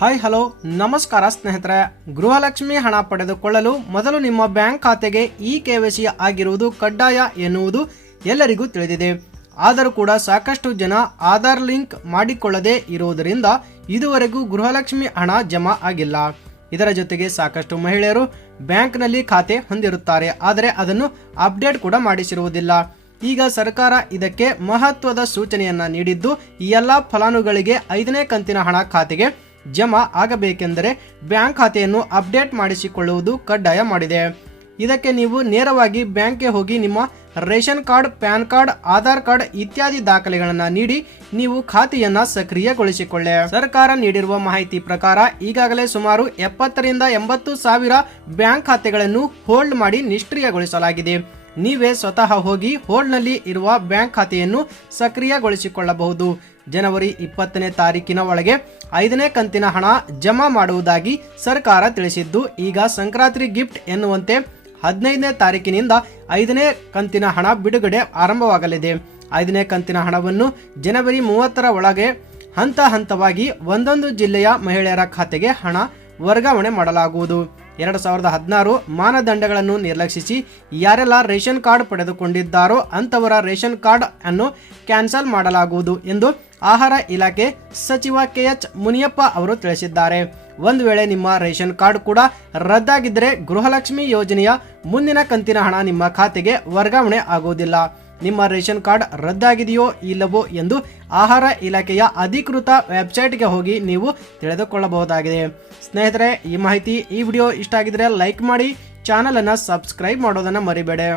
Hi hello ನಮಸ್ಕಾರ ಸ್ನೇಹಿತರೆ, ಗೃಹಲಕ್ಷ್ಮಿ ಹಣ ಪಡೆದುಕೊಳ್ಳಲು ಮೊದಲು ನಿಮ್ಮ ಬ್ಯಾಂಕ್ ಖಾತೆಗೆ KYC ಆಗಿರುವುದು ಕಡ್ಡಾಯ ಎನ್ನುವುದು ಎಲ್ಲರಿಗೂ ತಿಳಿದಿದೆ. ಆದರೂ ಕೂಡ ಸಾಕಷ್ಟು ಜನ ಆಧಾರ್ ಲಿಂಕ್ ಮಾಡಿಕೊಳ್ಳದೆ ಇರುವುದರಿಂದ ಇದುವರೆಗೂ ಗೃಹಲಕ್ಷ್ಮಿ ಹಣ ಜಮಾ ಆಗಿಲ್ಲ. ಇದರ ಜೊತೆಗೆ ಸಾಕಷ್ಟು ಮಹಿಳೆಯರು ಬ್ಯಾಂಕ್ನಲ್ಲಿ ಖಾತೆ ಹೊಂದಿರುತ್ತಾರೆ, ಆದರೆ ಅದನ್ನು ಅಪ್ಡೇಟ್ ಕೂಡ ಮಾಡಿಸಿರುವುದಿಲ್ಲ. ಈಗ ಸರ್ಕಾರ ಇದಕ್ಕೆ ಮಹತ್ವದ ಸೂಚನೆಯನ್ನ ನೀಡಿದ್ದು, ಈ ಎಲ್ಲ ಫಲಾನುಭವಿಗಳಿಗೆ 5ನೇ ಕಂತಿನ ಹಣ ಖಾತೆಗೆ ಜಮಾ ಆಗಬೇಕೆಂದರೆ ಬ್ಯಾಂಕ್ ಖಾತೆಯನ್ನು ಅಪ್ಡೇಟ್ ಮಾಡಿಸಿಕೊಳ್ಳುವುದು ಕಡ್ಡಾಯ ಮಾಡಿದೆ. ಇದಕ್ಕೆ ನೀವು ನೇರವಾಗಿ ಬ್ಯಾಂಕ್ಗೆ ಹೋಗಿ ನಿಮ್ಮ ration card, PAN card, Aadhaar card ಇತ್ಯಾದಿ ದಾಖಲೆಗಳನ್ನು ನೀಡಿ ನೀವು ಖಾತೆಯನ್ನ ಸಕ್ರಿಯಗೊಳಿಸಿಕೊಳ್ಳಿ. ಸರ್ಕಾರ ನೀಡಿರುವ ಮಾಹಿತಿ ಪ್ರಕಾರ ಈಗಾಗಲೇ ಸುಮಾರು 70 ರಿಂದ 80 ಸಾವಿರ ಬ್ಯಾಂಕ್ ಖಾತೆಗಳನ್ನು ಹೋಲ್ಡ್ ಮಾಡಿ ನಿಷ್ಕ್ರಿಯಗೊಳಿಸಲಾಗಿದೆ. ನೀವೇ ಸ್ವತಃ ಹೋಗಿ ಹೋಲ್ಡ್ನಲ್ಲಿ ಇರುವ ಬ್ಯಾಂಕ್ ಖಾತೆಯನ್ನು ಸಕ್ರಿಯಗೊಳಿಸಿಕೊಳ್ಳಬಹುದು. ಜನವರಿ 20ನೇ ತಾರೀಕಿನ ಒಳಗೆ 5ನೇ ಕಂತಿನ ಹಣ ಜಮಾ ಮಾಡುವುದಾಗಿ ಸರ್ಕಾರ ತಿಳಿಸಿದ್ದು, ಈಗ ಸಂಕ್ರಾಂತಿ ಗಿಫ್ಟ್ ಎನ್ನುವಂತೆ 15ನೇ ತಾರೀಕಿನಿಂದ 5ನೇ ಕಂತಿನ ಹಣ ಬಿಡುಗಡೆ ಆರಂಭವಾಗಲಿದೆ. 5ನೇ ಕಂತಿನ ಹಣವನ್ನು ಜನವರಿ 30ರ ಒಳಗೆ ಹಂತ ಹಂತವಾಗಿ ಒಂದೊಂದು ಜಿಲ್ಲೆಯ ಮಹಿಳೆಯರ ಖಾತೆಗೆ ಹಣ ವರ್ಗಾವಣೆ ಮಾಡಲಾಗುವುದು. 2016 ಮಾನದಂಡಗಳನ್ನು ನಿರ್ಲಕ್ಷಿಸಿ ಯಾರೆಲ್ಲ ರೇಷನ್ ಕಾರ್ಡ್ ಪಡೆದುಕೊಂಡಿದ್ದಾರೋ ಅಂತವರ ರೇಷನ್ ಕಾರ್ಡ್ ಅನ್ನು ಕ್ಯಾನ್ಸಲ್ ಮಾಡಲಾಗುವುದು ಎಂದು ಆಹಾರ ಇಲಾಖೆ ಸಚಿವ KH ಮುನಿಯಪ್ಪ ಅವರು ತಿಳಿಸಿದ್ದಾರೆ. ಒಂದು ವೇಳೆ ನಿಮ್ಮ ರೇಷನ್ ಕಾರ್ಡ್ ಕೂಡ ರದ್ದಾಗಿದ್ದರೆ ಗೃಹಲಕ್ಷ್ಮಿ ಯೋಜನೆಯ ಮುಂದಿನ ಕಂತಿನ ಹಣ ನಿಮ್ಮ ಖಾತೆಗೆ ವರ್ಗಾವಣೆ ಆಗುವುದಿಲ್ಲ. ನಿಮ್ಮ ರೇಷನ್ ಕಾರ್ಡ್ ರದ್ದಾಗಿದೆಯೋ ಇಲ್ಲವೋ ಎಂದು ಆಹಾರ ಇಲಾಖೆಯ ಅಧಿಕೃತ ವೆಬ್ಸೈಟ್ಗೆ ಹೋಗಿ ನೀವು ತಿಳಿದುಕೊಳ್ಳಬಹುದಾಗಿದೆ. ಸ್ನೇಹಿತರೆ, ಈ ಮಾಹಿತಿ ಈ ವಿಡಿಯೋ ಇಷ್ಟ ಆಗಿದ್ರೆ ಲೈಕ್ ಮಾಡಿ, ಚಾನಲ್ ಅನ್ನು ಸಬ್ಸ್ಕ್ರೈಬ್ ಮಾಡೋದನ್ನ ಮರಿಬೇಡಿ.